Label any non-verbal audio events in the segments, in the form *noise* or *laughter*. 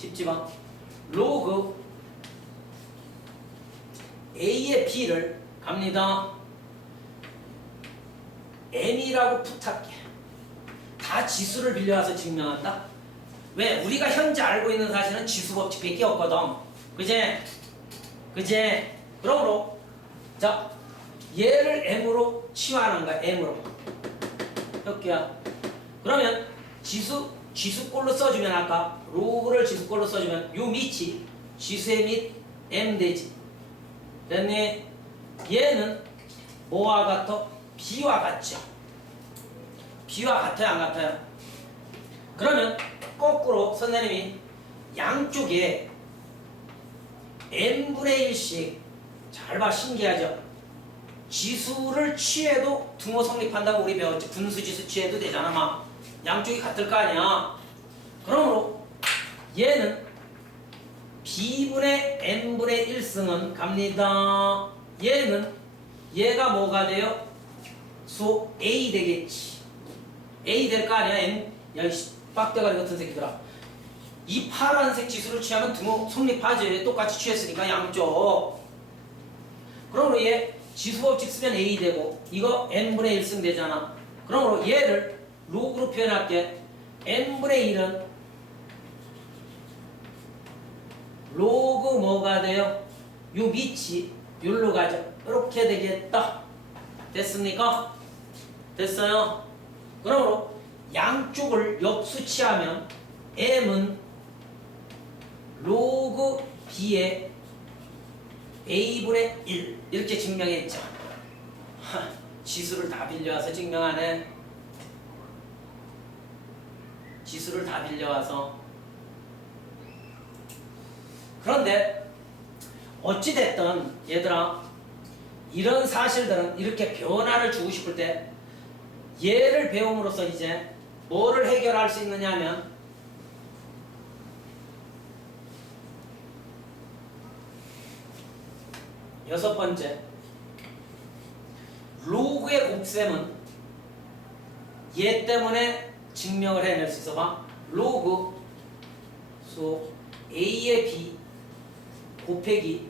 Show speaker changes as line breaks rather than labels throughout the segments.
쉽지만 로그 A의 B를 갑니다. M이라고 부탁해. 다 지수를 빌려와서 증명한다? 왜? 우리가 현재 알고 있는 사실은 지수 법칙밖에 없거든. 그제? 그제? 그러므로 자 얘를 M으로 치환한 거야. M으로. 혁기야. 그러면 지수 지수꼴로 써주면 아까 로그를 지수꼴로 써주면 요 밑이 지수의 밑 M 되지. 됐니? 얘는 뭐와 같아? B와 같죠. B와 같아요, 안 같아요? 그러면 거꾸로 선생님이 양쪽에 n분의 1씩 잘 봐, 신기하죠? 지수를 취해도 등호 성립한다고 우리 배웠지. 분수지수 취해도 되잖아, 막. 양쪽이 같을 거 아니야. 그러므로 얘는 b분의 n분의 1승은 갑니다. 얘는 얘가 뭐가 돼요? 수 a 되겠지. a 될 거 아니야? n 야이 빡대가리 같은 새끼들아. 이 파란색 지수를 취하면 등호 성립하지. 똑같이 취했으니까 양쪽. 그러므로 얘 지수법칙 쓰면 a 되고 이거 n분의 1승 되잖아. 그러므로 얘를 로그로 표현할게. n분의 1은 로그 뭐가 돼요? 요 밑이 요로 가죠. 이렇게 되겠다. 됐습니까? 됐어요? 그러므로 양쪽을 역수치하면 m은 로그 b의 a분의 1 이렇게 증명했죠. 하, 지수를 다 빌려와서 증명하네. 지수를 다 빌려와서. 그런데 어찌됐든 얘들아 이런 사실들은 이렇게 변화를 주고 싶을 때 얘를 배움으로써 이제 뭐를 해결할 수 있느냐 하면 여섯 번째 로그의 곱셈은 얘 때문에 증명을 해낼 수 있어 봐. 로그. 소 A의 B 곱하기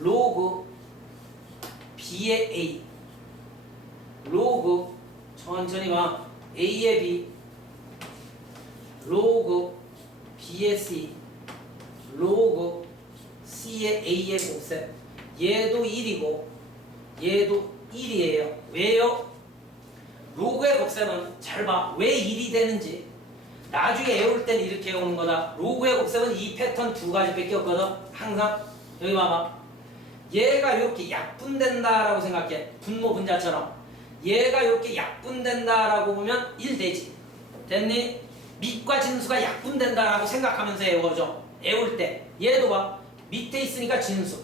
로그 B의 A. 로그. 천천히 봐. A의 B. 로그 B의 C. 로그 C의 A의 곱셈. 얘도 1이고 얘도 1이에요. 왜요? 로그의 곱셈은 잘 봐. 왜 1이 되는지. 나중에 외울 땐 이렇게 외우는 거다. 로그의 곱셈은 이 패턴 두 가지밖에 없거든. 항상. 여기 봐봐. 얘가 이렇게 약분된다라고 생각해. 분모 분자처럼. 얘가 이렇게 약분된다라고 보면 1 되지. 됐니? 밑과 진수가 약분된다라고 생각하면서 외워줘. 외울 때. 얘도 봐. 밑에 있으니까 진수.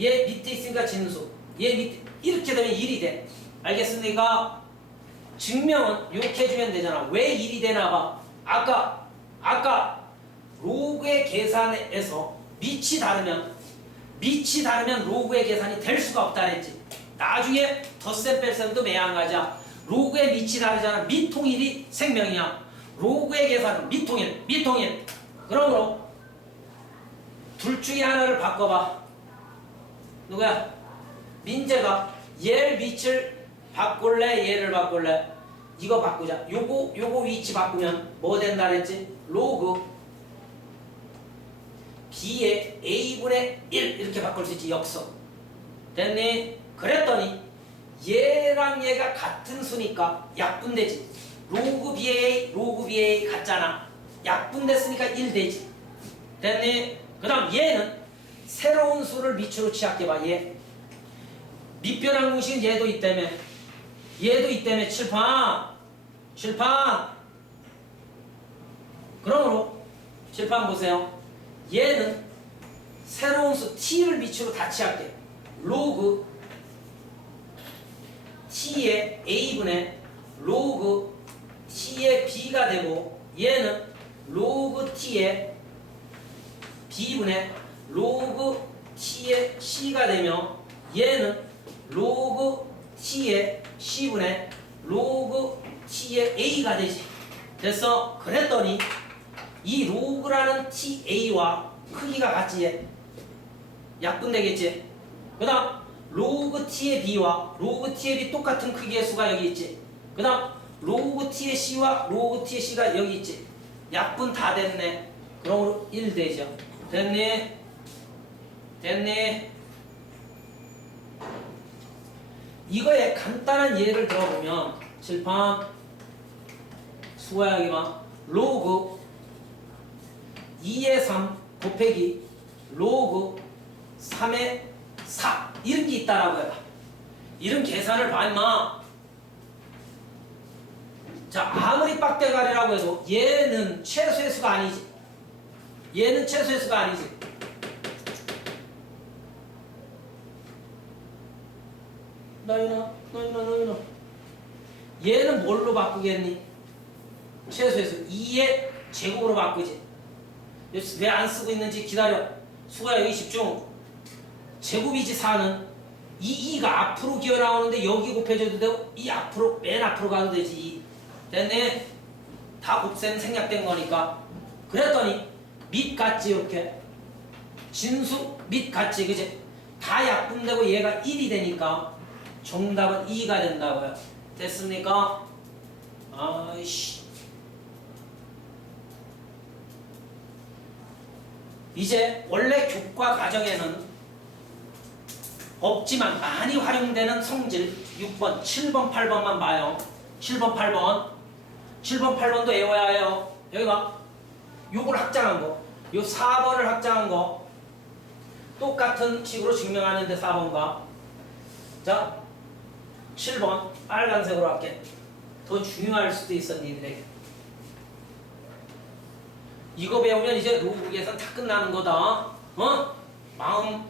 얘 밑에 있으니까 진수. 얘 밑에 이렇게 되면 1이 돼. 알겠습니까? 증명은 이렇게 해주면 되잖아. 왜 1이 되나 봐. 아까 아까 로그의 계산에서 밑이 다르면 밑이 다르면 로그의 계산이 될 수가 없다 그랬지. 나중에 덧셈 뺄셈도 매한가자. 로그의 밑이 다르잖아. 밑통일이 생명이야. 로그의 계산은 밑통일 밑통일. 그러므로 둘 중에 하나를 바꿔봐. 누구야? 민재가 얘를 밑을 바꿀래? 얘를 바꿀래? 이거 바꾸자. 요거 요거 위치 바꾸면 뭐 된다 그랬지? 로그. B의 a분의 1 이렇게 바꿀 수 있지 역서. 됐니? 그랬더니 얘랑 얘가 같은 수니까 약분되지. 로그 bA 로그 bA 같잖아. 약분됐으니까 1 되지. 됐니? 그 다음 얘는 새로운 수를 밑으로 취합해봐 얘. 밑변환 공식은 얘도 있다며 얘도 있다며 칠판. 칠판. 그러므로 칠판 보세요. 얘는 새로운 수 t를 밑으로 다 취할게 로그 t의 a분의 로그 t의 b가 되고 얘는 로그 t의 b분의 로그 t의 c가 되며 얘는 로그 t의 c분의 로그 t의 a가 되지 됐어? 그랬더니 이 로그라는 TA와 크기가 같지 얘. 약분되겠지 그 다음 로그 T의 B와 로그 T의 B 똑같은 크기의 수가 여기 있지 그 다음 로그 T의 C와 로그 T의 C가 여기 있지 약분 다 됐네 그러므로 1 되죠 됐니? 됐니? 이거에 간단한 예를 들어보면 칠판 봐 로그 2의 3 곱하기 로그 3의 4 이런 게 있다라고 해봐. 이런 계산을 봐 임마. 자 아무리 빡대가리라고 해도 얘는 최소의 수가 아니지. 얘는 최소의 수가 아니지 너희나 너희나 너희나 얘는 뭘로 바꾸겠니? 최소의 수 2의 제곱으로 바꾸지. 왜 안 쓰고 있는지 기다려. 수가 여기 집중. 제곱이지 4는. 이 2가 앞으로 기어 나오는데 여기 곱해줘도 되고 이 앞으로 맨 앞으로 가도 되지 됐네? 다 곱셈 생략된 거니까. 그랬더니 밑 같지 이렇게. 진수 밑 같지 그지 다 약분되고 얘가 1이 되니까 정답은 2가 된다고요 됐습니까 아이씨 이제 원래 교과 과정에는 없지만 많이 활용되는 성질 6번, 7번, 8번만 봐요. 7번, 8번. 7번, 8번도 외워야 해요. 여기 봐. 요걸 확장한 거. 요 4번을 확장한 거. 똑같은 식으로 증명하는데 4번과. 자, 7번 빨간색으로 할게. 더 중요할 수도 있어, 니들에게. 이거 배우면 이제 로그 계산 다 끝나는 거다. 어? 마음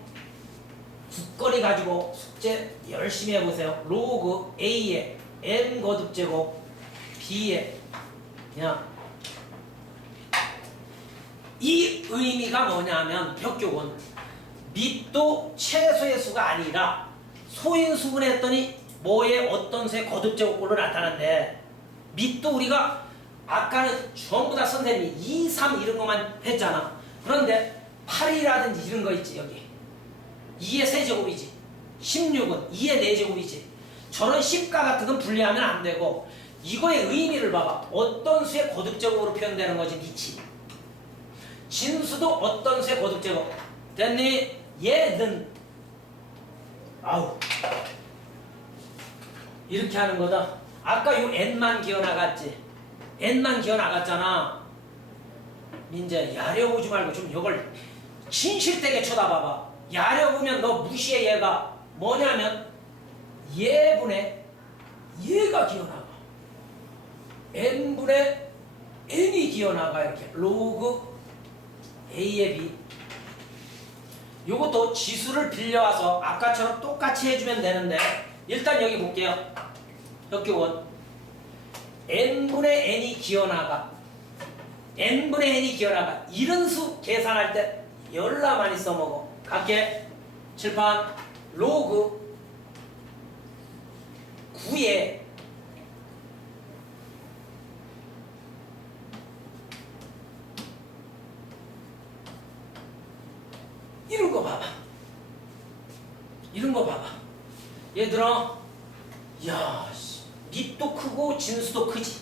굳건히 가지고 숙제 열심히 해보세요. 로그 A에 n 거듭 제곱 B에 그냥 이 의미가 뭐냐면 벽교은 밑도 최소의 수가 아니라 소인수분 했더니 뭐의 어떤 수의 거듭 제곱꼴로 나타난대. 밑도 우리가 아까는 전부 다 선생님이 2, 3 이런 것만 했잖아. 그런데 8이라든지 이런 거 있지 여기. 2의 세제곱이지. 16은 2의 4제곱이지. 저런 10과 같은 건 분리하면 안 되고 이거의 의미를 봐봐. 어떤 수의 거듭제곱으로 표현되는 거지 미치. 진수도 어떤 수의 거듭제곱. 됐니? 얘는 아우 이렇게 하는 거다. 아까 요 n만 기어 나갔지. n만 기어 나갔잖아. 민재 야려보지 말고 좀 이걸 진실되게 쳐다봐봐. 야려보면 너 무시해 얘가 뭐냐면 얘분의 얘가 기어 나가. n분의 n이 기어 나가 이렇게 로그 a의 b. 요것도 지수를 빌려와서 아까처럼 똑같이 해주면 되는데 일단 여기 볼게요. 역교원. N분의 n이 기어나가. N분의 n이 기어나가. 이런 수 계산할 때 열나 많이 써먹어. 갈게. 칠판. 로그. 9에. 이런 거 봐봐. 이런 거 봐봐. 얘들아. 야, 씨, 밑도 크고 진수도 크지.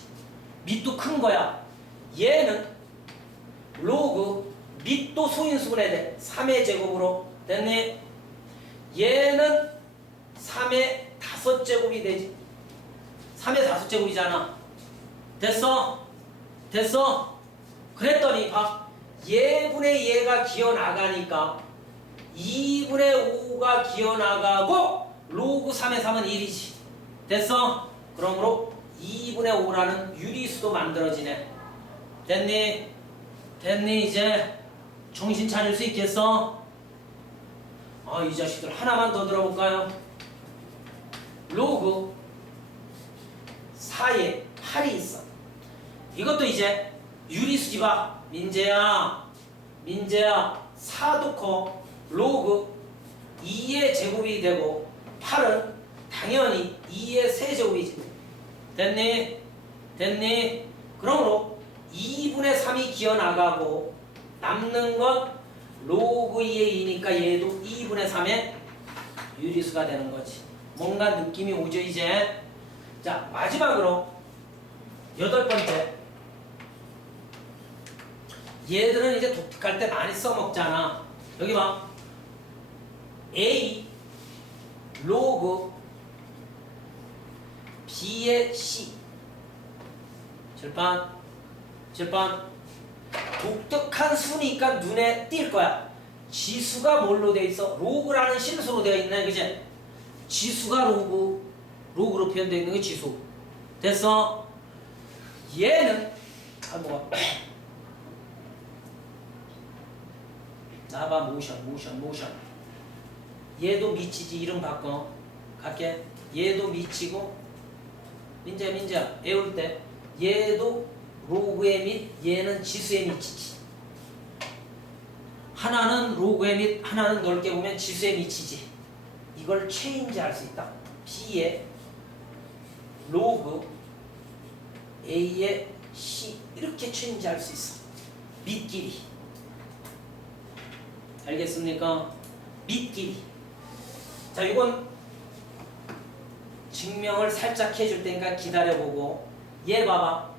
밑도 큰 거야. 얘는 로그 밑도 소인수분해야 돼. 3의 제곱으로 됐니? 얘는 3의 5제곱이 되지. 3의 5제곱이잖아. 됐어? 됐어? 그랬더니 봐. 얘분의 얘가 기어 나가니까 2분의 5가 기어 나가고 로그 3의 3은 1이지. 됐어? 그러므로 2분의 5라는 유리수도 만들어지네. 됐니? 됐니? 이제 정신 차릴 수 있겠어? 아, 이 자식들 하나만 더 들어볼까요? 로그 4에 8이 있어. 이것도 이제 유리수지 봐. 민재야, 민재야, 4도 커. 로그 2의 제곱이 되고 8은 당연히 2의 세제곱이지. 됐니? 됐니? 그러므로 2분의 3이 기어나가고 남는 건 로그 2의 2니까 얘도 2분의 3의 유리수가 되는 거지. 뭔가 느낌이 오죠 이제. 자 마지막으로 여덟 번째. 얘들은 이제 독특할 때 많이 써먹잖아. 여기 봐. A 로그 B의 C 절반 절반 독특한 수니까 눈에 띌 거야. 지수가 뭘로 돼 있어? 로그라는 실수로 되어 있네, 그지? 지수가 로그, 로그로 표현되어 있는 게 지수. 됐어? 얘는 아 뭐가? *coughs* 나봐 모션, 모션, 모션. 얘도 미치지 이름 바꿔. 갈게. 얘도 미치고 민재 민재 애울 때 얘도 로그에 및 얘는 지수에 미치지. 하나는 로그에 및 하나는 넓게 보면 지수에 미치지. 이걸 체인지 할 수 있다. B의 로그 A의 C 이렇게 체인지 할 수 있어. 밑길이. 알겠습니까? 밑길이. 자, 이건 증명을 살짝 해줄 테니까 기다려보고 얘 봐봐.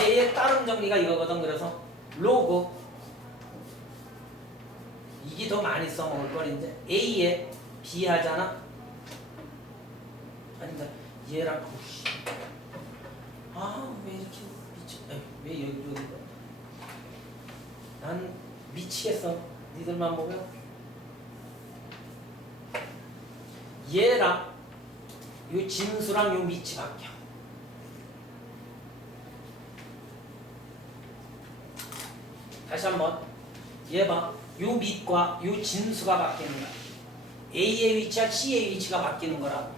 얘의 따름 정리가 이거거든. 그래서 로그 이게 더 많이 써먹을 거인데 A에 B 하잖아. 아니다. 얘랑 오씨. 아왜 이렇게 미쳐? 에이, 왜 여기 여기? 난 미치겠어. 니들만 보면 얘랑 요 진수랑 요 밑이 바뀌어. 다시 한번 얘 봐. 요 밑과 요 진수가 바뀌는 거야. A의 위치와 C의 위치가 바뀌는 거라고.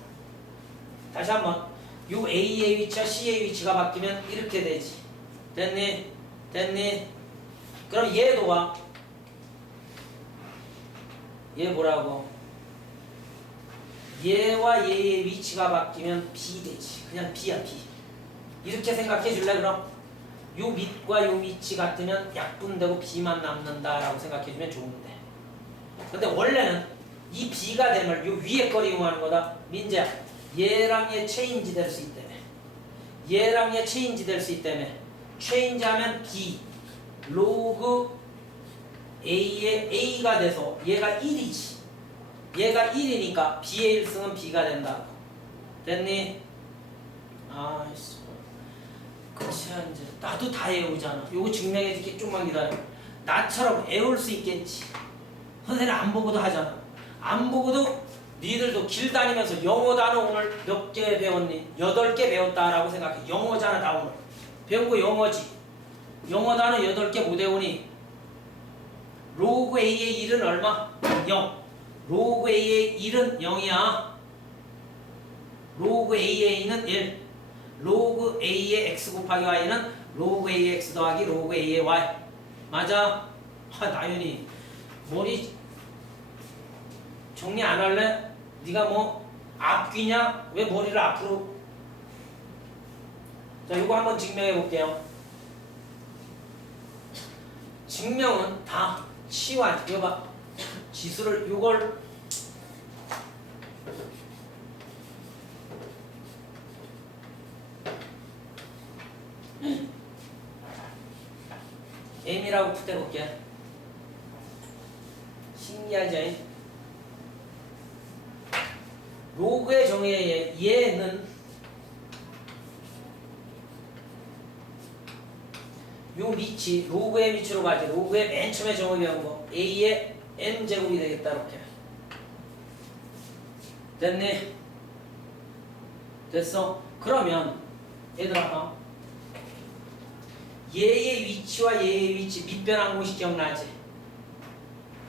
다시 한번 요 A의 위치와 C의 위치가 바뀌면 이렇게 되지. 됐니? 됐니? 그럼 얘도 봐. 얘 뭐라고? 얘와 얘의 위치가 바뀌면 B 되지. 그냥 B야 B. 이렇게 생각해 줄래 그럼? 요 밑과 요 밑이 같으면 약분되고 B만 남는다라고 생각해 주면 좋은데. 근데 원래는 이 B가 되면 요 위에 거리 이용하는 거다. 민재야. 얘랑 얘 체인지 될 수 있다며. 얘랑 얘 체인지 될 수 있다며. 체인지 하면 B 로그 A의 A가 돼서 얘가 1이지. 얘가 1이니까 B의 1승은 B가 된다. 됐니? 아이씨. 그치 이제 나도 다 애우잖아. 요거 증명해 줄게 좀만 기다려. 나처럼 애울 수 있겠지. 선생님 안 보고도 하잖아. 안 보고도 니들도 길 다니면서 영어 단어 오늘 몇 개 배웠니? 여덟 개 배웠다라고 생각해. 영어잖아 다 오늘. 배운 거 영어지. 영어 단어 여덟 개 못 외우니 로그 A의 1은 얼마? 0. 로그 A의 1은 0이야. 로그 A의 2는 1. 로그 A의 X 곱하기 Y는 로그 A의 X 더하기 로그 A의 Y. 맞아? 아, 나연이 머리 정리 안 할래? 네가 뭐 앞귀냐? 왜 머리를 앞으로? 자, 이거 한번 증명해 볼게요. 증명은 다 치환. 이거 봐. 지수를 이걸 M이라고 푸대볼게. 신기하지? 로그의 정의에 얘는 요 밑이 로그의 밑으로 가지 로그의 맨 처음에 정의 배운 거 A의 N제곱이 되겠다 이렇게 됐니? 됐어? 그러면 얘들아 어? 얘의 위치와 얘의 위치 밑변한 공식 기억나지?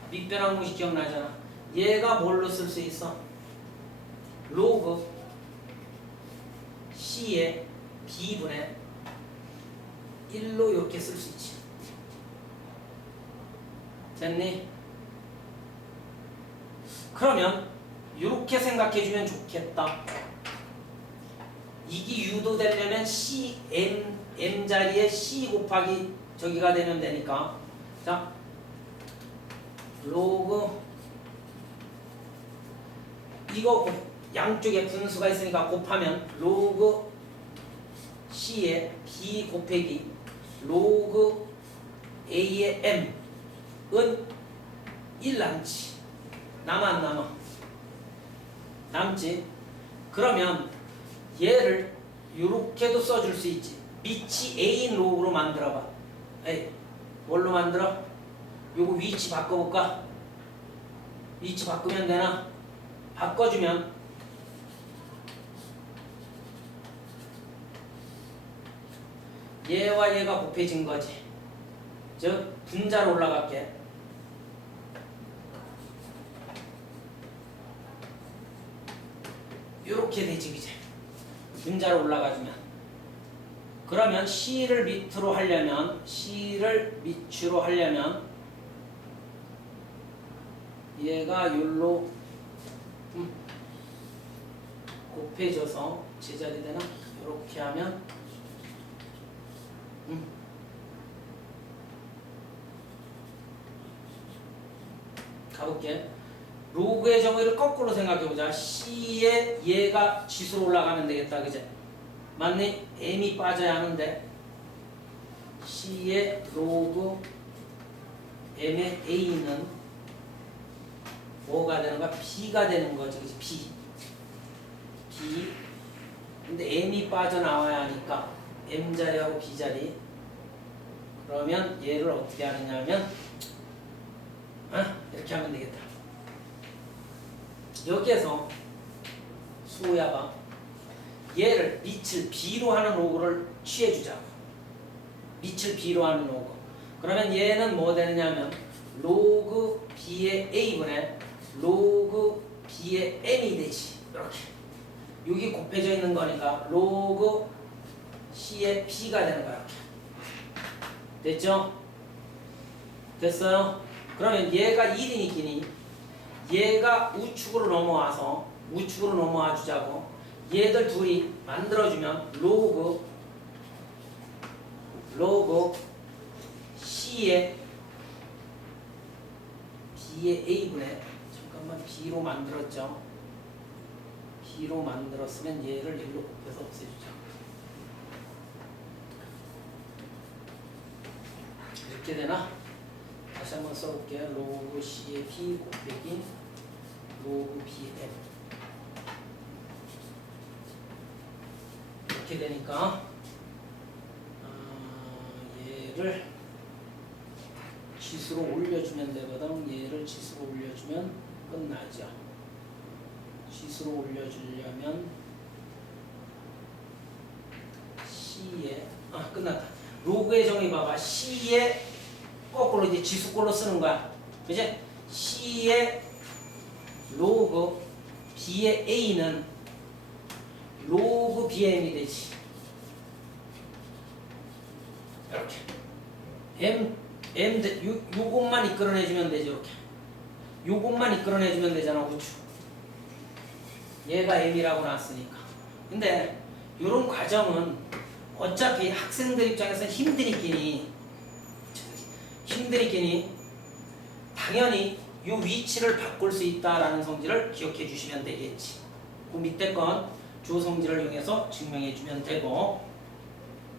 밑변한 공식 기억나잖아 얘가 뭘로 쓸 수 있어? 로그 C의 B분의 1로 이렇게 쓸 수 있지 됐니? 그러면 이렇게 생각해 주면 좋겠다. 이게 유도되려면 C, M, m 자리에 c 곱하기 저기가 되면 되니까. 자 로그 이거 곱- 양쪽에 분수가 있으니까 곱하면 로그 c에 b 곱하기 로그 a의 m은 1 남지 남아 안 남아 남지 그러면 얘를 이렇게도 써줄 수 있지 밑이 a인 로그로 만들어봐 에이 뭘로 만들어? 요거 위치 바꿔볼까? 위치 바꾸면 되나? 바꿔주면 얘와 얘가 곱해진 거지 즉 분자로 올라갈게 요렇게 되지 그제 분자로 올라가주면 그러면 C를 밑으로 하려면 C를 밑으로 하려면 얘가 요로 음, 곱해져서 제자리 되나? 요렇게 하면 음. 가볼게 로그의 정의를 거꾸로 생각해보자. C에 얘가 지수로 올라가면 되겠다. 그제? 맞니? M이 빠져야 하는데. C의 로그 M의 A는 뭐가 되는 거야? B가 되는 거지. 그지? B. B. 근데 M이 빠져나와야 하니까 M 자리하고 B 자리. 그러면 얘를 어떻게 하느냐면 아, 이렇게 하면 되겠다 여기에서 수야가 얘를 밑을 B로 하는 로그를 취해주자. 밑을 B로 하는 로그. 그러면 얘는 뭐 되느냐면 로그 B의 A분의 로그 B의 M이 되지. 이렇게. 여기 곱해져 있는 거니까 로그 C의 B가 되는 거야. 됐죠? 됐어요? 그러면 얘가 1이니끼니 얘가 우측으로 넘어와서 우측으로 넘어와 주자고 얘들 둘이 만들어주면 로그 로그 C의 B의 A분의 잠깐만 B로 만들었죠 B로 만들었으면 얘를 일로 곱해서 없애주자 이렇게 되나? 다시 한번 써볼게요 로그 C의 B 곱하기 로그 B의 M 이렇게 되니까 어, 얘를 지수로 올려주면 되거든. 얘를 지수로 올려주면 끝나죠. 지수로 올려주려면 C에 아 끝났다. 로그의 정의 봐봐. C에 거꾸로 이제 지수꼴로 쓰는 거야. 그지? C의 로그 B의 A는 로그 BM이 되지. 이렇게. M, M, 대- 요, 요것만 이끌어내주면 되죠, 이렇게. 요것만 이끌어내주면 되잖아, 우측. 얘가 M이라고 나왔으니까. 근데, 요런 과정은 어차피 학생들 입장에서 힘드니끼니, 힘드니끼니, 당연히 요 위치를 바꿀 수 있다라는 성질을 기억해 주시면 되겠지. 그 밑에 건 주어 성질을 이용해서 증명해 주면 되고